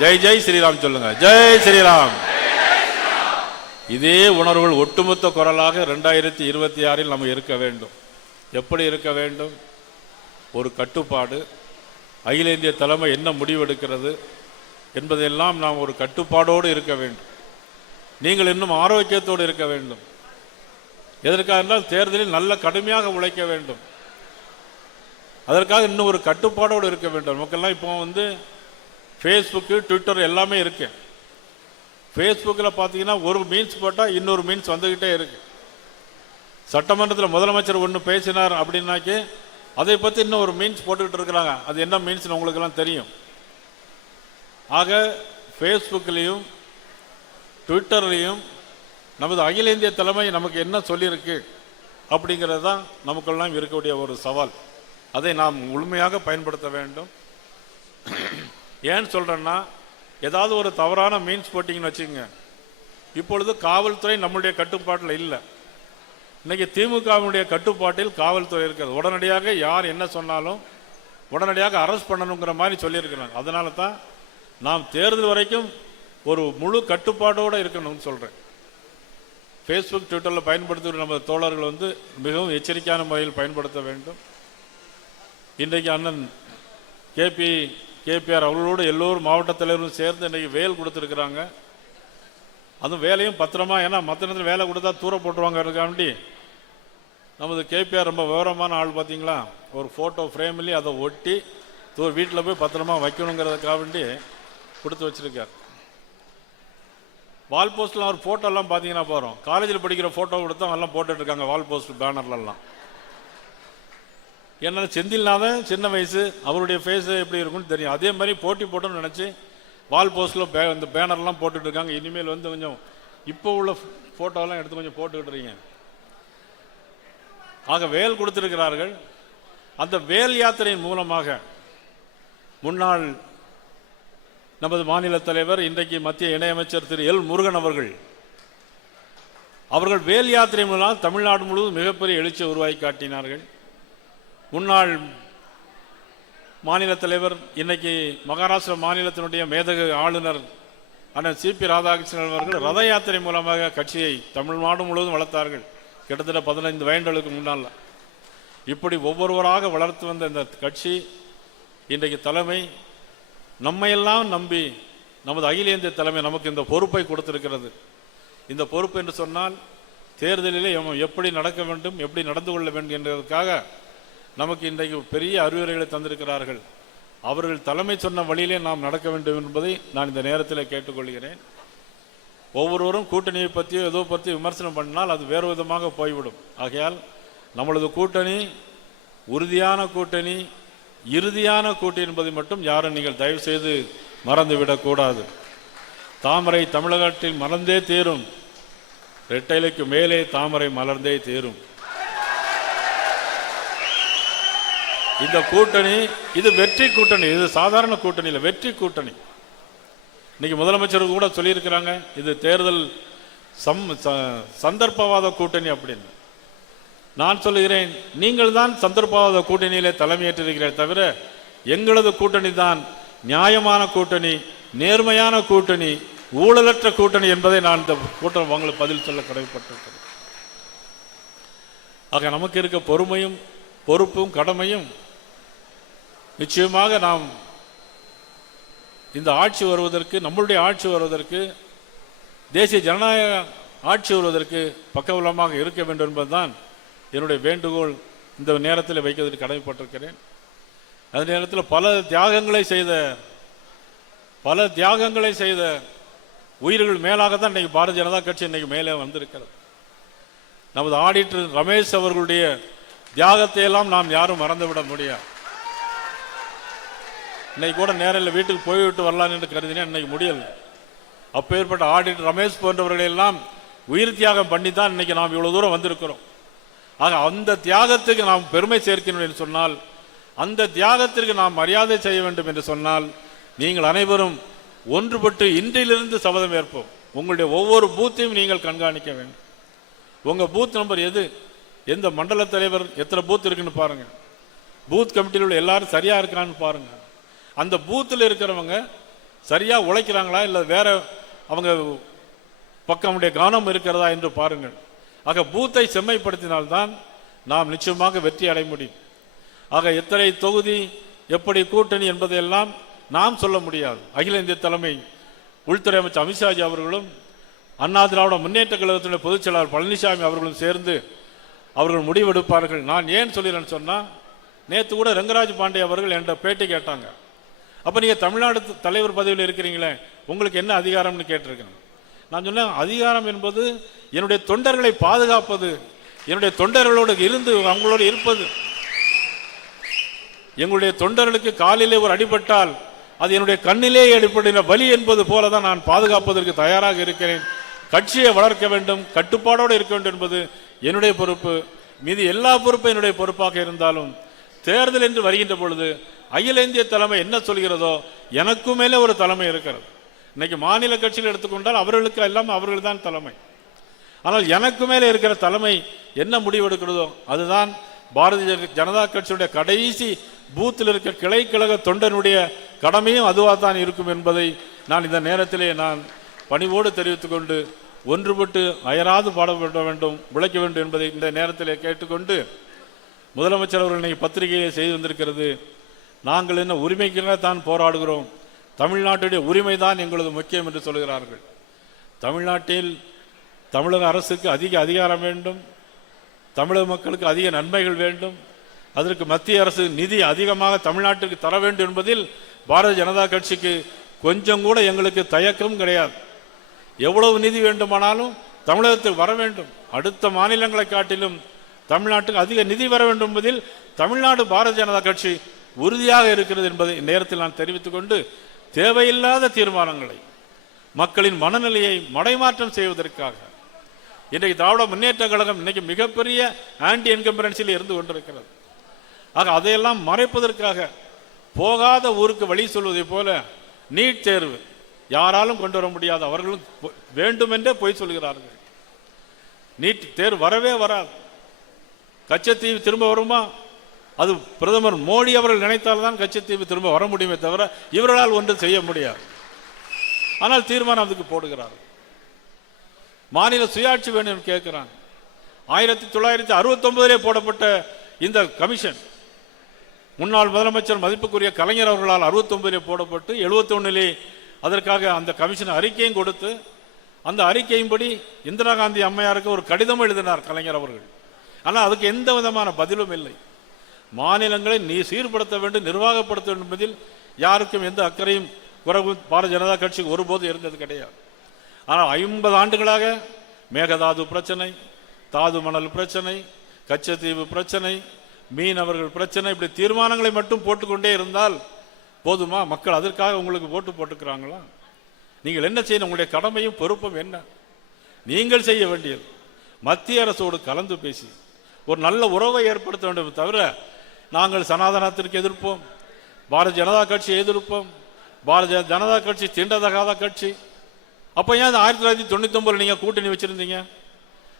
ஜெய் ஜெய் ஸ்ரீராம் சொல்லுங்க. ஜெய் ஸ்ரீராம். இதே உணர்வுகள் ஒட்டுமொத்த குரலாக ரெண்டாயிரத்தி இருபத்தி ஆறில் நம்ம இருக்க வேண்டும். எப்படி இருக்க வேண்டும்? ஒரு கட்டுப்பாடு. அகில இந்திய தலைமை என்ன முடிவெடுக்கிறது என்பதெல்லாம் நாம் ஒரு கட்டுப்பாடோடு இருக்க வேண்டும். நீங்கள் இன்னும் ஆரோக்கியத்தோடு இருக்க வேண்டும். எதற்காக என்றால் தேர்தலில் நல்ல கடுமையாக உழைக்க வேண்டும். அதற்காக இன்னும் ஒரு கட்டுப்பாடோடு இருக்க வேண்டும். நமக்கெல்லாம் இப்போ வந்து ஃபேஸ்புக்கு ட்விட்டர் எல்லாமே இருக்கு. ஃபேஸ்புக்கில் பார்த்தீங்கன்னா ஒரு மீன்ஸ் போட்டால் இன்னொரு மீன்ஸ் வந்துக்கிட்டே இருக்கு. சட்டமன்றத்தில் முதலமைச்சர் ஒன்று பேசினார் அப்படின்னாக்கி அதை பற்றி இன்னும் ஒரு மீன்ஸ் போட்டுக்கிட்டு இருக்கிறாங்க. அது என்ன மீன்ஸ்னு உங்களுக்கெல்லாம் தெரியும். ஆக ஃபேஸ்புக்லேயும் ட்விட்டர்லேயும் நமது அகில இந்திய தலைமை நமக்கு என்ன சொல்லியிருக்கு அப்படிங்கிறது தான் நமக்கெல்லாம் இருக்கக்கூடிய ஒரு சவால். அதை நாம் முழுமையாக பயன்படுத்த வேண்டும். ஏன் சொல்கிறேன்னா ஏதாவது ஒரு தவறான மீன்ஸ் போட்டிங்கன்னு வச்சுக்கோங்க. இப்பொழுது காவல்துறை நம்முடைய கட்டுப்பாட்டில் இல்லை. இன்றைக்கி திமுகவினுடைய கட்டுப்பாட்டில் காவல்துறை இருக்கிறது. உடனடியாக யார் என்ன சொன்னாலும் உடனடியாக அரெஸ்ட் பண்ணணுங்கிற மாதிரி சொல்லியிருக்கிறாங்க. அதனால தான் நாம் தேர்தல் வரைக்கும் ஒரு முழு கட்டுப்பாடோடு இருக்கணும்னு சொல்கிறேன் ஃபேஸ்புக் ட்விட்டரில் பயன்படுத்துகிற நம்ம தோழர்கள் வந்து மிகவும் எச்சரிக்கையான முறையில் பயன்படுத்த வேண்டும். இன்றைக்கு அண்ணன் கேபி கேபிஆர் அவர்களோடு எல்லோரும் மாவட்ட தலைவரும் சேர்ந்து இன்றைக்கி வேல் கொடுத்துருக்குறாங்க. அதுவும் வேலையும் பத்திரமா ஏன்னா மற்ற நேரத்தில் வேலை கொடுத்தா தூர போட்டுருவாங்கிறதுக்காண்டி நமது கேபிஆர் ரொம்ப விவரமான ஆள் பார்த்தீங்களா ஒரு ஃபோட்டோ ஃப்ரேம்லேயே அதை ஒட்டி தூ வீட்டில் போய் பத்திரமா வைக்கணுங்கிறதுக்காக வேண்டி கொடுத்து வச்சுருக்கார். வால் போஸ்ட்லாம் ஒரு ஃபோட்டோலாம் பார்த்தீங்கன்னா போகிறோம் காலேஜில் படிக்கிற ஃபோட்டோ கொடுத்தா எல்லாம் போட்டுட்ருக்காங்க வால் போஸ்ட் பேனர்லலாம் ஏன்னா செந்தில்நாதன் சின்ன வயசு அவருடைய ஃபேஸ் எப்படி இருக்கும்னு தெரியும். அதே மாதிரி போட்டி போட்டோம்னு நினச்சி வால் போஸ்டில் பே இந்த பேனர்லாம் போட்டுட்டு இருக்காங்க. இனிமேல் வந்து கொஞ்சம் இப்போ உள்ள ஃபோட்டோலாம் எடுத்து கொஞ்சம் போட்டுக்கிட்டுறீங்க ஆக வேல் கொடுத்துருக்கிறார்கள். அந்த வேல் யாத்திரையின் மூலமாக முன்னாள் நமது மாநில தலைவர் இன்றைக்கு மத்திய இணையமைச்சர் திரு. எல். முருகன் அவர்கள் அவர்கள் வேல் யாத்திரை மூலம் தமிழ்நாடு முழுவதும் மிகப்பெரிய எழுச்சியை உருவாக்கி காட்டினார்கள். முன்னாள் மாநில தலைவர் இன்னைக்கு மகாராஷ்டிரா மாநிலத்தினுடைய மேதகு ஆளுநர் அண்ணன் சிபி ராதாகிருஷ்ணன் அவர்கள் ரத யாத்திரை மூலமாக கட்சியை தமிழ்நாடு முழுவதும் வளர்த்தார்கள். கிட்டத்தட்ட பதினைந்து வயண்டுகளுக்கு முன்னால். இப்படி ஒவ்வொருவராக வளர்த்து வந்த இந்த கட்சி இன்றைக்கு தலைமை நம்மையெல்லாம் நம்பி நமது அகில இந்திய தலைமை நமக்கு இந்த பொறுப்பை கொடுத்திருக்கிறது. இந்த பொறுப்பு என்று சொன்னால் தேர்தலிலே எம் எப்படி நடக்க வேண்டும் எப்படி நடந்து கொள்ள வேண்டும் என்பதற்காக நமக்கு இன்றைக்கு பெரிய அறிவுரைகளை தந்திருக்கிறார்கள். அவர்கள் தலைமை சொன்ன வழியிலே நாம் நடக்க வேண்டும் என்பதை நான் இந்த நேரத்தில் கேட்டுக்கொள்கிறேன். ஒவ்வொருவரும் கூட்டணியை பற்றியோ ஏதோ பற்றி விமர்சனம் பண்ணினால் அது வேறு விதமாக போய்விடும். ஆகையால் நம்மளது கூட்டணி உறுதியான கூட்டணி இறுதியான கூட்டணி என்பதை மட்டும் யாரும் நீங்கள் தயவு செய்து மறந்துவிடக்கூடாது தாமரை தமிழகத்தில் மலர்ந்தே தீரும். ரெட்டைலைக்கு மேலே தாமரை மலர்ந்தே தீரும். இந்த கூட்டணி இது வெற்றி கூட்டணி இது சாதாரண கூட்டணி இல்லை வெற்றி கூட்டணி. இன்னைக்கு முதலமைச்சர் கூட சொல்லியிருக்கிறாங்க இது தேர்தல் சம் ச- சந்தர்ப்பவாத கூட்டணி அப்படின்னு. நான் சொல்லுகிறேன் நீங்கள் தான் சந்தர்ப்பவாத கூட்டணியிலே தலைமையேற்றிருக்கிறீர்கள் தவிர எங்களது கூட்டணி தான் நியாயமான கூட்டணி நேர்மையான கூட்டணி ஊழலற்ற கூட்டணி என்பதை நான் இந்த கூட்டம் உங்களுக்கு பதில் சொல்ல கடமைப்பட்டிருக்கிறேன். ஆக நமக்கு இருக்க பொறுமையும் பொறுப்பும் கடமையும் நிச்சயமாக நாம் இந்த ஆட்சி வருவதற்கு நம்மளுடைய ஆட்சி வருவதற்கு தேசிய ஜனநாயக ஆட்சி வருவதற்கு பக்கபலமாக இருக்க வேண்டும் என்பதுதான் என்னுடைய வேண்டுகோள் இந்த நேரத்தில் வைக்கிறதுக்கு கடமைப்பட்டிருக்கிறேன். அதே நேரத்தில் பல தியாகங்களை செய்த பல தியாகங்களை செய்த உயிர்கள் மேலாக தான் இன்றைக்கி பாரதிய ஜனதா கட்சி இன்றைக்கி மேலே வந்திருக்கிறது. நமது ஆடிட்டர் ரமேஷ் அவர்களுடைய தியாகத்தை எல்லாம் நாம் யாரும் மறந்துவிட முடியாது. இன்னைக்கு கூட நேரில் வீட்டுக்கு போய்விட்டு வரலாம் என்று கருதினேன் இன்னைக்கு முடியல. அப்பேற்பட்ட ஆடிட் ரமேஷ் போன்றவர்களை எல்லாம் உயிர் தியாகம் பண்ணி தான் இன்னைக்கு நாம் இவ்வளோ தூரம் வந்திருக்கிறோம். ஆக அந்த தியாகத்துக்கு நாம் பெருமை சேர்க்கணும் என்று சொன்னால் அந்த தியாகத்திற்கு நாம் மரியாதை செய்ய வேண்டும் என்று சொன்னால் நீங்கள் அனைவரும் ஒன்றுபட்டு இன்றிலிருந்து சபதம் ஏற்போம். உங்களுடைய ஒவ்வொரு பூத்தையும் நீங்கள் கண்காணிக்க வேண்டும். உங்கள் பூத் நம்பர் எது? எந்த மண்டல தலைவர் எத்தனை பூத் இருக்குன்னு பாருங்கள் பூத் கமிட்டியில் உள்ள எல்லாரும் சரியாக இருக்கான்னு பாருங்கள் அந்த பூத்தில் இருக்கிறவங்க சரியாக உழைக்கிறாங்களா இல்லை வேற அவங்க பக்கமுடைய கவனம் இருக்கிறதா என்று பாருங்கள். ஆக பூத்தை செம்மைப்படுத்தினால்தான் நாம் நிச்சயமாக வெற்றி அடைய முடியும். ஆக எத்தனை தொகுதி எப்படி கூட்டணி என்பதையெல்லாம் நாம் சொல்ல முடியாது. அகில இந்திய தலைமை உள்துறை அமைச்சர் அமித்ஷாஜி அவர்களும் அண்ணா திராவிட முன்னேற்ற கழகத்தினுடைய பொதுச் செயலாளர் பழனிசாமி அவர்களும் சேர்ந்து அவர்கள் முடிவெடுப்பார்கள். நான் ஏன் சொல்கிறேன்னு சொன்னால் நேற்று கூட ரங்கராஜ் பாண்டே அவர்கள் என்ற பேட்டி கேட்டாங்க. அப்போ நீங்கள் தமிழ்நாடு தலைவர் பதவியில் இருக்கிறீங்களே உங்களுக்கு என்ன அதிகாரம்னு கேட்டிருக்கேன் நான் சொன்னேன் அதிகாரம் என்பது என்னுடைய தொண்டர்களை பாதுகாப்பது என்னுடைய தொண்டர்களோடு இருந்து அவங்களோடு இருப்பது. எங்களுடைய தொண்டர்களுக்கு காலிலே ஒரு அடிபட்டால் அது என்னுடைய கண்ணிலே அடிப்படையின வலி என்பது போல தான் நான் பாதுகாப்பதற்கு தயாராக இருக்கிறேன். கட்சியை வளர்க்க வேண்டும் கட்டுப்பாடோடு இருக்க வேண்டும் என்பது என்னுடைய பொறுப்பு. மீதி எல்லா பொறுப்பும் என்னுடைய பொறுப்பாக இருந்தாலும் தேர்தல் என்று வருகின்ற பொழுது அகில இந்திய தலைமை என்ன சொல்கிறதோ எனக்கு மேலே ஒரு தலைமை இருக்கிறது. இன்னைக்கு மாநில கட்சியில் எடுத்துக்கொண்டால் அவர்களுக்கு எல்லாம் அவர்கள் தான் தலைமை. ஆனால் எனக்கு மேலே இருக்கிற தலைமை என்ன முடிவெடுக்கிறதோ அதுதான் பாரதிய ஜனதா கட்சியுடைய கடைசி பூத்தில் இருக்க கிளைக்கழக தொண்டனுடைய கடமையும் அதுவாக தான் இருக்கும் என்பதை நான் இந்த நேரத்திலே நான் பணிவோடு தெரிவித்துக்கொண்டு ஒன்றுபட்டு அயராது பாடப்பட வேண்டும் உழைக்க வேண்டும் என்பதை இந்த நேரத்திலே கேட்டுக்கொண்டு முதலமைச்சர் அவர்கள் இன்னைக்கு பத்திரிகையை செய்து வந்திருக்கிறது. நாங்கள் என்ன உரிமைக்காக தான் போராடுகிறோம்? தமிழ்நாட்டுடைய உரிமை தான் எங்களது முக்கியம் என்று சொல்கிறார்கள். தமிழ்நாட்டில் தமிழக அரசுக்கு அதிக அதிகாரம் வேண்டும். தமிழக மக்களுக்கு அதிக நன்மைகள் வேண்டும். அதற்கு மத்திய அரசு நிதி அதிகமாக தமிழ்நாட்டுக்கு தர வேண்டும் என்பதில் பாரதிய ஜனதா கட்சிக்கு கொஞ்சம் கூட எங்களுக்கு தயக்கம் கிடையாது. எவ்வளவு நிதி வேண்டுமானாலும் தமிழகத்தில் வர வேண்டும். அடுத்த மாநிலங்களை காட்டிலும் தமிழ்நாட்டுக்கு அதிக நிதி வர வேண்டும் என்பதில் தமிழ்நாடு பாரதிய ஜனதா கட்சி உறுதியாக இருக்கிறது என்பதை நேரத்தில் நான் தெரிவித்துக் கொண்டு தேவையில்லாத தீர்மானங்களை மக்களின் மனநிலையை மடைமாற்றம் செய்வதற்காக இன்றைக்கு திராவிட முன்னேற்ற கழகம் இன்னைக்கு மிகப்பெரிய ஆன்டி என்கம்பரன்சியில் இருந்து கொண்டிருக்கிறது. ஆக அதையெல்லாம் மறைப்பதற்காக போகாத ஊருக்கு வழி சொல்வதைப் போல நீட் தேர்வு யாராலும் கொண்டு வர முடியாது அவர்களும் பொ- வேண்டுமென்றே பொய் சொல்கிறார்கள். நீட் தேர்வு வரவே வராது. கச்சத்தீவு திரும்ப வருமா? அது பிரதமர் மோடி அவர்கள் நினைத்தால்தான் கச்சத்தீவு திரும்ப வர முடியுமே தவிர இவர்களால் ஒன்றும் செய்ய முடியாது. ஆனால் தீர்மானம் அதுக்கு போடுகிறார். மாநில சுயாட்சி வேணும் கேட்கிறாங்க ஆயிரத்தி தொள்ளாயிரத்தி அறுபத்தொன்பதிலே போடப்பட்ட இந்த கமிஷன் முன்னாள் முதலமைச்சர் மதிப்புக்குரிய கலைஞர் அவர்களால் அறுபத்தொன்பதிலே போடப்பட்டு எழுபத்தொன்னிலே அதற்காக அந்த கமிஷன் அறிக்கையும் கொடுத்து அந்த அறிக்கையின்படி இந்திரா காந்தி அம்மையாருக்கு ஒரு கடிதம் எழுதினார் கலைஞர் அவர்கள். ஆனால் அதுக்கு எந்த விதமான பதிலும் இல்லை. மாநிலங்களை நீ சீர்படுத்த வேண்டும் நிர்வாகப்படுத்த வேண்டும் என்பதில் யாருக்கும் எந்த அக்கறையும் குறைவு பாரதிய ஜனதா கட்சிக்கு ஒருபோதும் இருந்தது கிடையாது. ஆனால் ஐம்பது ஆண்டுகளாக மேகதாது பிரச்சனை தாது மணல் பிரச்சனை கச்சத்தீவு பிரச்சனை மீனவர்கள் பிரச்சனை இப்படி தீர்மானங்களை மட்டும் போட்டுக்கொண்டே இருந்தால் போதுமா? மக்கள் அதற்காக உங்களுக்கு ஓட்டு போட்டுக்கிறாங்களா? நீங்கள் என்ன செய்யணும்? உங்களுடைய கடமையும் பொறுப்பும் என்ன? நீங்கள் செய்ய வேண்டியது மத்திய அரசோடு கலந்து பேசி ஒரு நல்ல உறவை ஏற்படுத்த வேண்டும் தவிர நாங்கள் சனாதனத்திற்கு எதிர்ப்போம். பாரதிய ஜனதா கட்சி எதிர்ப்போம். பாரதிய ஜனதா கட்சி தீண்டதகாத கட்சி. அப்போ ஏன் ஆயிரத்தி தொள்ளாயிரத்தி தொண்ணூத்தி ஒன்பதுல நீங்க கூட்டணி வச்சிருந்தீங்க?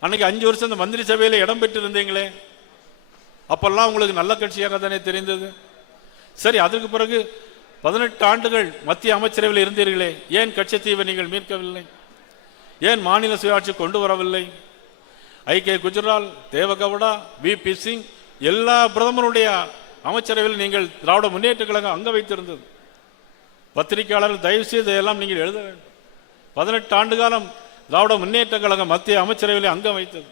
அன்னைக்கு அஞ்சு வருஷம் இந்த மந்திரி சபையில இடம் பெற்று இருந்தீங்களே அப்பெல்லாம் உங்களுக்கு நல்ல கட்சியாக தானே தெரிந்தது. சரி அதற்கு பிறகு பதினெட்டு ஆண்டுகள் மத்திய அமைச்சரவையில் இருந்தீர்களே. ஏன் கட்சித்தீவை நீங்கள் மீட்கவில்லை? ஏன் மாநில சுயாட்சி கொண்டு வரவில்லை? I K. Gujral Deve Gowda V P Singh எல்லா பிரதமருடைய அமைச்சரவையில் நீங்கள் திராவிட முன்னேற்ற கழகம் அங்க வைத்திருந்தது. பத்திரிகையாளர்கள் தயவு செய்து இதையெல்லாம் நீங்கள் எழுத வேண்டும். பதினெட்டு ஆண்டு காலம் திராவிட முன்னேற்ற கழகம் மத்திய அமைச்சரவையில் அங்கம் வைத்தது.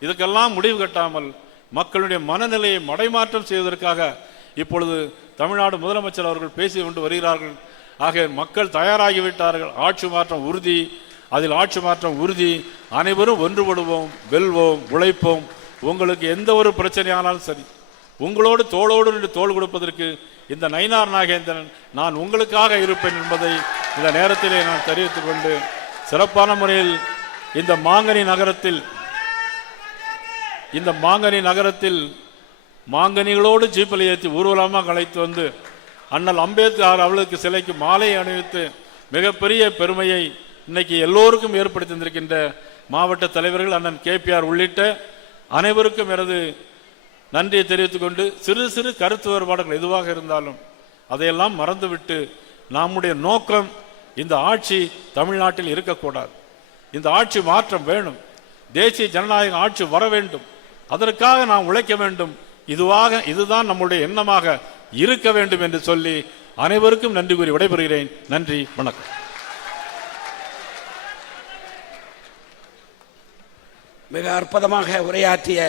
இதுக்கெல்லாம் முடிவு கட்டாமல் மக்களுடைய மனநிலையை மடைமாற்றம் செய்வதற்காக இப்பொழுது தமிழ்நாடு முதலமைச்சர் அவர்கள் பேசி கொண்டு வருகிறார்கள். ஆக மக்கள் தயாராகிவிட்டார்கள். ஆட்சி மாற்றம் உறுதி. அதில் ஆட்சி மாற்றம் உறுதி. அனைவரும் ஒன்றுபடுவோம் வெல்வோம் உழைப்போம். உங்களுக்கு எந்த ஒரு பிரச்சனையானாலும் சரி உங்களோடு தோளோடு நின்று தோல் கொடுப்பதற்கு இந்த நயினார் நாகேந்திரன் நான் உங்களுக்காக இருப்பேன் என்பதை இந்த நேரத்திலே நான் தெரிவித்துக் கொண்டு சிறப்பான முறையில் இந்த மாங்கனி நகரத்தில் இந்த மாங்கனி நகரத்தில் மாங்கனிகளோடு ஜீப்பில் ஏற்றி ஊர்வலமாக அழைத்து வந்து அண்ணல் அம்பேத்கர் அவளுக்கு சிலைக்கு மாலை அணிவித்து மிகப்பெரிய பெருமையை இன்னைக்கு எல்லோருக்கும் ஏற்படுத்தி தந்திருக்கின்ற மாவட்ட தலைவர்கள் அண்ணன் கேபிஆர் உள்ளிட்ட அனைவருக்கும் எனது நன்றியை தெரிவித்துக்கொண்டு சிறு சிறு கருத்து வேறுபாடுகள் எதுவாக இருந்தாலும் அதையெல்லாம் மறந்துவிட்டு நம்முடைய நோக்கம் இந்த ஆட்சி தமிழ்நாட்டில் இருக்கக்கூடாது. இந்த ஆட்சி மாற்றம் வேணும். தேசிய ஜனநாயக ஆட்சி வர வேண்டும். அதற்காக நாம் உழைக்க வேண்டும். இதுவாக இதுதான் நம்முடைய எண்ணமாக இருக்க வேண்டும் என்று சொல்லி அனைவருக்கும் நன்றி கூறி விடைபெறுகிறேன். நன்றி வணக்கம். மிக அற்புதமாக உரையாற்றிய